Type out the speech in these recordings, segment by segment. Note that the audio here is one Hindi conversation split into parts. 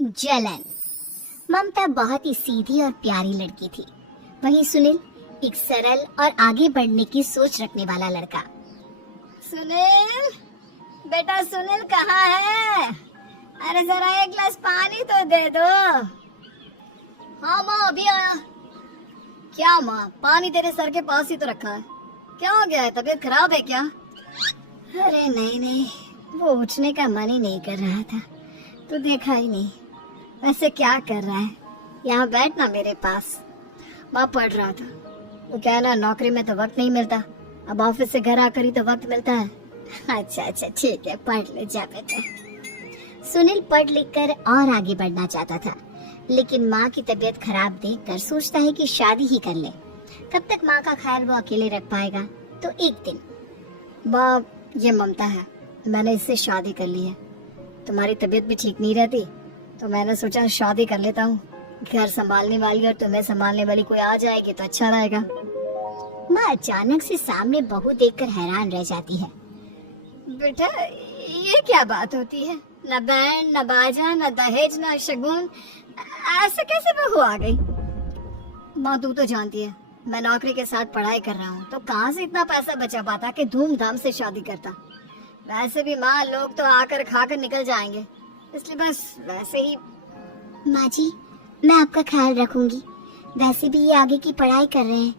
जलन। ममता बहुत ही सीधी और प्यारी लड़की थी। वहीं सुनील एक सरल और आगे बढ़ने की सोच रखने वाला लड़का। सुनील, बेटा सुनील कहाँ है? अरे जरा एक गिलास पानी तो दे दो। हाँ माँ, अभी आया। क्या माँ, पानी तेरे सर के पास ही तो रखा है। क्या हो गया है, तबीयत खराब है क्या? अरे नहीं, वो उठने का मन ही नहीं कर रहा था, तो देखा ही नहीं। वैसे क्या कर रहा है? यहाँ बैठ ना मेरे पास। माँ पढ़ रहा था। वो क्या है ना, नौकरी में तो वक्त नहीं मिलता, अब ऑफिस से घर आकर ही तो वक्त मिलता है। अच्छा ठीक है, पढ़ ले जा बेटा। सुनील पढ़ लिख कर और आगे बढ़ना चाहता था, लेकिन माँ की तबीयत खराब देखकर सोचता है कि शादी ही कर ले। कब तक माँ का ख्याल वो अकेले रख पाएगा। तो एक दिन, बाप, ये ममता है, मैंने इससे शादी कर ली है। तुम्हारी तबीयत भी ठीक नहीं रहती, तो मैंने सोचा शादी कर लेता हूँ। घर संभालने वाली और तुम्हें संभालने वाली कोई आ जाएगी तो अच्छा रहेगा। माँ अचानक से सामने बहू देखकर हैरान रह जाती है। बेटा, ये क्या बात होती है? न बैंड, न बाजा, न दहेज, न शगुन, ऐसे कैसे बहू आ गई? माँ तू तो जानती है, मैं नौकरी के साथ पढ़ाई कर रहा हूँ, तो कहाँ से इतना पैसा बचा पाता कि धूमधाम से शादी करता। वैसे भी माँ, लोग तो आकर खाकर निकल जाएंगे, इसलिए बस वैसे ही। माँ जी, मैं आपका ख्याल रखूंगी। वैसे भी ये आगे की पढ़ाई कर रहे हैं,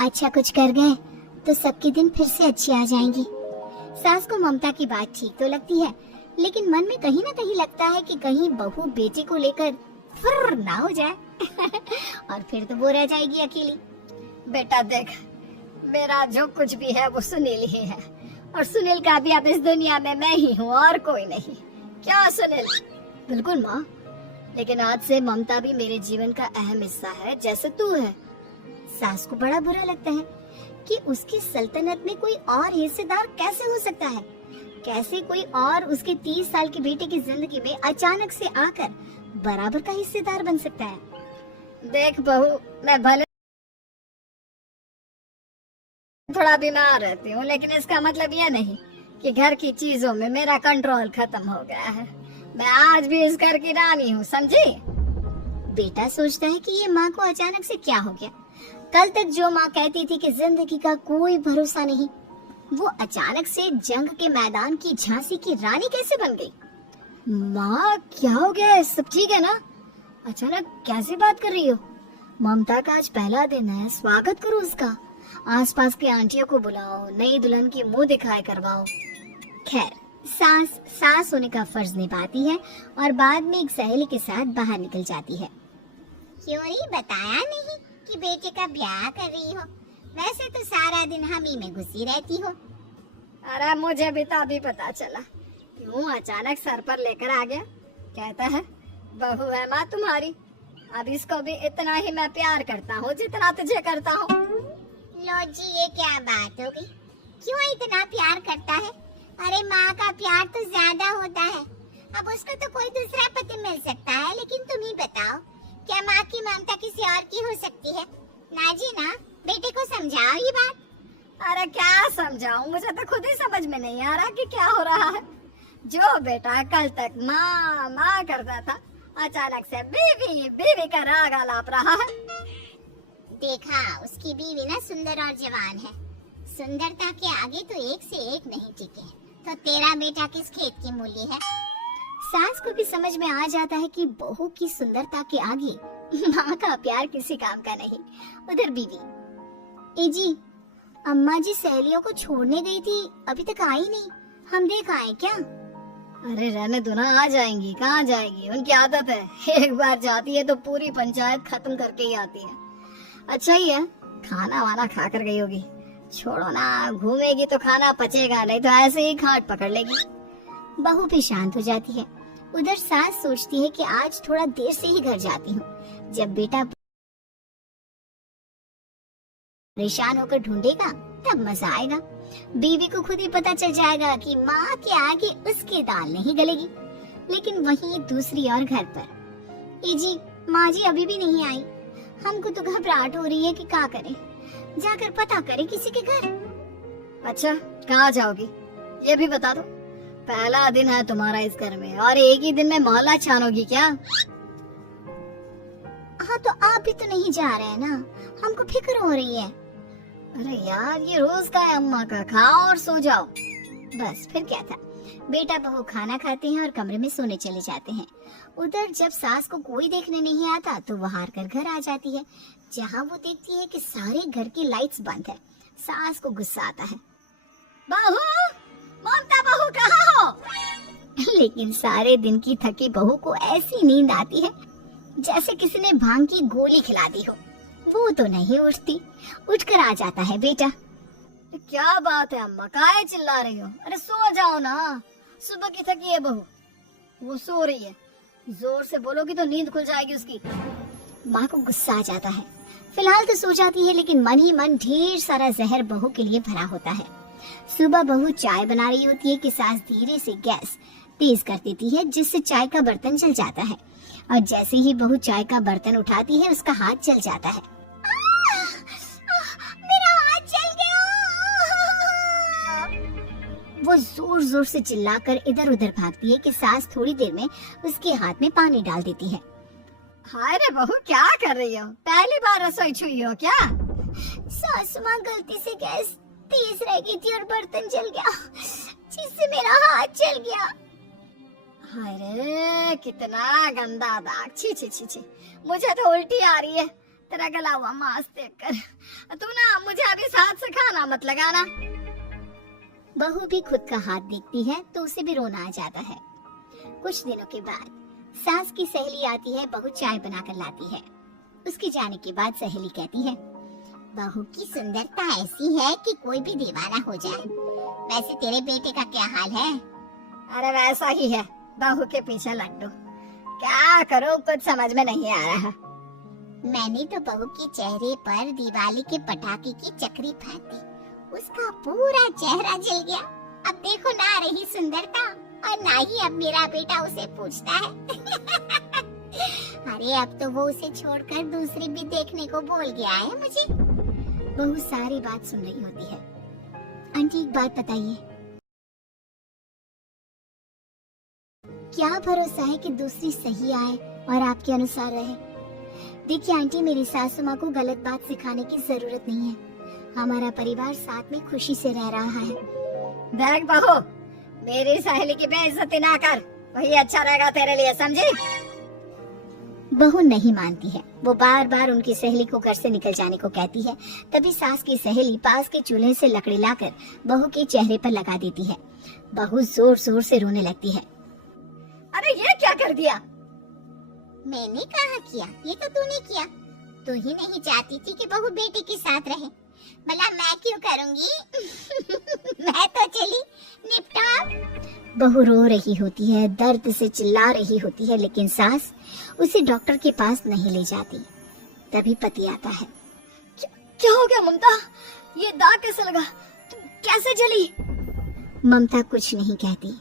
अच्छा कुछ कर गए तो सबके दिन फिर से अच्छे आ जाएंगे। सास को ममता की बात ठीक तो लगती है, लेकिन मन में कहीं ना कहीं लगता है कि कहीं बहू बेटे को लेकर फुर्र ना हो जाए और फिर तो वो रह जाएगी अकेली। बेटा देख, मेरा जो कुछ भी है वो सुनील ही है, और सुनील का भी अब इस दुनिया में मैं ही हूँ और कोई नहीं। क्या सुनील? बिल्कुल माँ, लेकिन आज से ममता भी मेरे जीवन का अहम हिस्सा है, जैसे तू है। सास को बड़ा बुरा लगता है कि उसकी सल्तनत में कोई और हिस्सेदार कैसे हो सकता है। कैसे कोई और उसके 30 साल के बेटे की जिंदगी में अचानक से आकर बराबर का हिस्सेदार बन सकता है। देख बहू, मैं भले थोड़ा बीमार रहती हूँ, लेकिन इसका मतलब यह नहीं कि घर की चीजों में मेरा कंट्रोल खत्म हो गया है। मैं आज भी इस घर की रानी हूँ, समझी? बेटा सोचता है कि ये माँ को अचानक से क्या हो गया। कल तक जो माँ कहती थी कि जिंदगी का कोई भरोसा नहीं, वो अचानक से जंग के मैदान की झांसी की रानी कैसे बन गई। माँ क्या हो गया है, सब ठीक है ना? अचानक कैसे बात कर रही हो? ममता का आज पहला दिन है, स्वागत करो उसका। आसपास की आंटियों को बुलाओ, नई दुल्हन की मुंह दिखाई करवाओ। खैर, सास होने का फर्ज निभाती है और बाद में एक सहेली के साथ बाहर निकल जाती है। क्यों ही बताया नहीं कि बेटे का ब्याह कर रही हो? वैसे तो सारा दिन हम ही में घुसी रहती हो। अरे मुझे भी तो अभी पता चला, क्यों अचानक सर पर लेकर आ गया। कहता है बहू है माँ तुम्हारी, अब इसको भी इतना ही मैं प्यार करता हूँ जितना तुझे करता हूँ। लो जी, ये क्या बात हो गई? क्यों इतना प्यार करता है? अरे माँ का प्यार तो ज्यादा होता है। अब उसको तो कोई दूसरा पति मिल सकता है, लेकिन तुम ही बताओ, क्या माँ की ममता किसी और की हो सकती है? ना जी ना, बेटे को समझाओ ये बात। अरे क्या समझाऊं, मुझे तो खुद ही समझ में नहीं आ रहा कि क्या हो रहा है। जो बेटा कल तक माँ माँ करता था, अचानक से बीवी बीवी का राग आलाप रहा है। देखा, उसकी बीवी ना सुंदर और जवान है। सुंदरता के आगे तो एक से एक नहीं टिके, तो तेरा बेटा किस खेत की मूली है? सास को भी समझ में आ जाता है कि बहू की सुंदरता के आगे माँ का प्यार किसी काम का नहीं। उधर बीवी, ए जी, अम्मा जी सहेलियों को छोड़ने गई थी, अभी तक आई नहीं, हम देख आए क्या? अरे रहने दो ना, आ जाएंगी। कहाँ जाएंगी, उनकी आदत है, एक बार जाती है तो पूरी पंचायत खत्म करके ही आती है। अच्छा ही है, खाना वाना खा कर गई होगी। छोड़ो ना, घूमेगी तो खाना पचेगा, नहीं तो ऐसे ही खाट पकड़ लेगी। बहू भी शांत हो जाती है। उधर सास सोचती है कि आज थोड़ा देर से ही घर जाती हूँ, जब बेटा परेशान होकर ढूंढेगा तब मजा आएगा। बीवी को खुद ही पता चल जाएगा कि माँ के आगे उसकी दाल नहीं गलेगी। लेकिन वहीं दूसरी ओर घर पर, ए जी, माँ जी अभी भी नहीं आई। हमको तो घबराहट हो रही है कि क्या करें, जाकर पता करें किसी के घर। अच्छा, कहाँ जाओगी ये भी बता दो। पहला दिन है तुम्हारा इस घर में और एक ही दिन में मोहल्ला छानोगी क्या? हाँ तो आप भी तो नहीं जा रहे हैं ना, हमको फिक्र हो रही है। अरे यार ये रोज का है अम्मा का, खाओ और सो जाओ। बस फिर क्या था, बेटा बहू खाना खाते हैं और कमरे में सोने चले जाते हैं। उधर जब सास को कोई देखने नहीं आता तो वो हार कर घर आ जाती है, जहाँ वो देखती है कि सारे घर की लाइट्स बंद है। सास को गुस्सा आता है, बहू, ममता बहू कहाँ हो? लेकिन सारे दिन की थकी बहू को ऐसी नींद आती है जैसे किसी ने भांग की गोली खिला दी हो। वो तो नहीं उठती, उठकर आ जाता है बेटा। क्या बात है अम्मा, काहे चिल्ला रही हो? अरे सो जाओ ना, सुबह की थकी है बहू, वो सो रही है। जोर से बोलोगी तो नींद खुल जाएगी उसकी। माँ को गुस्सा आ जाता है। फिलहाल तो सो जाती है, लेकिन मन ही मन ढेर सारा जहर बहू के लिए भरा होता है। सुबह बहू चाय बना रही होती है कि सास धीरे से गैस तेज कर देती है, जिससे चाय का बर्तन जल जाता है। और जैसे ही बहू चाय का बर्तन उठाती है उसका हाथ जल जाता है। मेरा हाथ जल गया। वो जोर जोर से चिल्लाकर इधर उधर भागती है कि सास थोड़ी देर में उसके हाथ में पानी डाल देती है। हाय रे बहू, क्या कर रही हो? पहली बार रसोई छुई हो क्या? सासू माँ गलती से गैस तेज रह गई थी और बर्तन जल गया, जिससे मेरा हाथ जल गया। हाय रे, कितना गंदा दाग, छी छी छी छी, मुझे तो उल्टी आ रही है तेरा गला हुआ मांस देखकर। तू ना मुझे अभी साथ से खाना मत लगाना। बहू भी खुद का हाथ देखती है तो उसे भी रोना आ जाता है। कुछ दिनों के बाद सास की सहेली आती है, बहू चाय बनाकर लाती है। उसके जाने के बाद सहेली कहती है, बहू की सुंदरता ऐसी है कि कोई भी दीवाना हो जाए। वैसे तेरे बेटे का क्या हाल है? अरे वैसा ही है, बहू के पीछे लड्डू। क्या करो, कुछ समझ में नहीं आ रहा। मैंने तो बहू के चेहरे पर दिवाली के पटाखे की चक्री फेंकी, उसका पूरा चेहरा जल गया। अब देखो ना रही सुंदरता, और ना ही अब मेरा बेटा उसे पूछता है। अरे अब तो वो उसे छोड़कर दूसरी भी देखने को बोल गया है मुझे। बहू सारी बात सुन रही होती है। आंटी एक बात बताइए, क्या भरोसा है कि दूसरी सही आए और आपके अनुसार रहे? देखिए आंटी, मेरी सासू माँ को गलत बात सिखाने की जरूरत नहीं है। हमारा परिवार साथ में खुशी से रह रहा है। देख बहू, मेरी सहेली की बेइज्जती ना कर, वही अच्छा रहेगा तेरे लिए, समझी? बहू नहीं मानती है। वो बार बार उनकी सहेली को घर से निकल जाने को कहती है। तभी सास की सहेली पास के चूल्हे से लकड़ी लाकर बहू के चेहरे पर लगा देती है। बहू जोर जोर से रोने लगती है। अरे ये क्या कर दिया? मैंने कहा किया, ये तो तूने किया। तू ही नहीं चाहती थी कि बहू बेटे के साथ रहे, भला मैं क्यों करूंगी? मैं तो चली, निपटा। बहू रो रही होती है, दर्द से चिल्ला रही होती है, लेकिन सास उसे डॉक्टर के पास नहीं ले जाती। तभी पति आता है। क्या हो गया ममता? ये दाग कैसे लगा? कैसे जली? ममता कुछ नहीं कहती,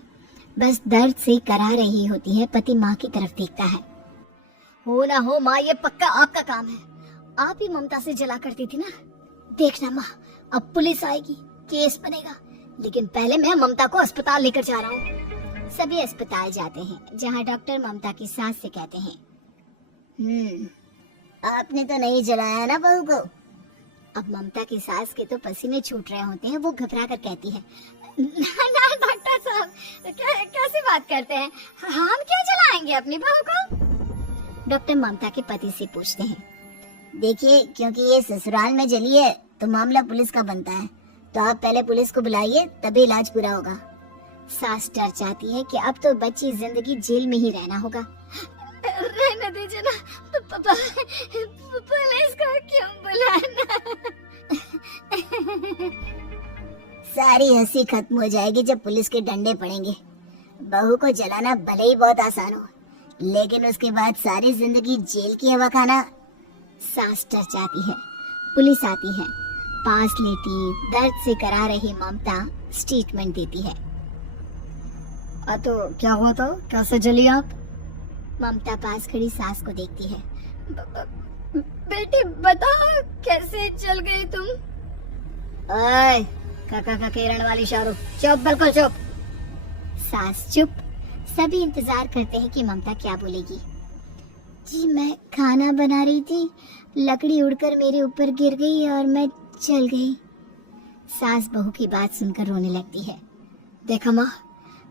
बस दर्द से करा रही होती है। पति माँ की तरफ देखता है। हो ना हो माँ, ये पक्का आपका काम है। आप ही ममता से जला करती थी ना। देखना माँ, अब पुलिस आएगी, केस बनेगा, लेकिन पहले मैं ममता को अस्पताल लेकर जा रहा हूँ। सभी अस्पताल जाते हैं, जहाँ डॉक्टर ममता की सास से कहते हैं, आपने तो नहीं जलाया ना बहू को? अब ममता की सास के तो पसीने छूट रहे होते हैं। वो घबरा कर कहती है, ना डॉक्टर साहब, कैसी बात करते हैं? हम क्यों जलाएंगे अपनी बहू को? डॉक्टर ममता के पति से पूछते हैं, देखिए क्योंकि ये ससुराल में जली है तो मामला पुलिस का बनता है, तो आप पहले पुलिस को बुलाइए, तभी इलाज पूरा होगा। सास डर जाती है कि अब तो बच्ची जिंदगी जेल में ही रहना होगा। रहने दीजिए ना, पुलिस को क्यों बुलाना? सारी हंसी खत्म हो जाएगी जब पुलिस के डंडे पड़ेंगे। बहू को जलाना भले ही बहुत आसान हो, लेकिन उसके बाद सारी जिंदगी जेल की हवा खाना। सास डर जाती है। पुलिस आती है, पास लेटी दर्द से करा रही ममता स्टेटमेंट देती है। तो क्या हुआ था? कैसे जली आप? ममता पास खड़ी सास को देखती है। बेटी बताओ, कैसे जल गई तुम? ओए, काका का केरन वाली शाहरुख, चुप, बिल्कुल चुप। सास चुप। सभी इंतजार करते हैं कि ममता क्या बोलेगी। जी मैं खाना बना रही थी, लकड़ी उड़कर मेरे ऊपर गिर गई और मैं जल गई। सास बहू की बात सुनकर रोने लगती है। देखा माँ,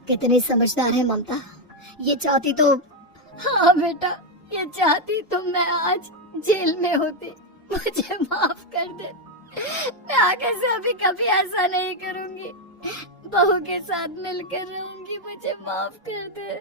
कितनी समझदार है ममता। ये चाहती तो, हाँ बेटा, ये चाहती तो मैं आज जेल में होती। मुझे माफ कर दे, मैं आगे से अभी कभी ऐसा नहीं करूंगी। बहू के साथ मिलकर रहूंगी, मुझे माफ कर दे।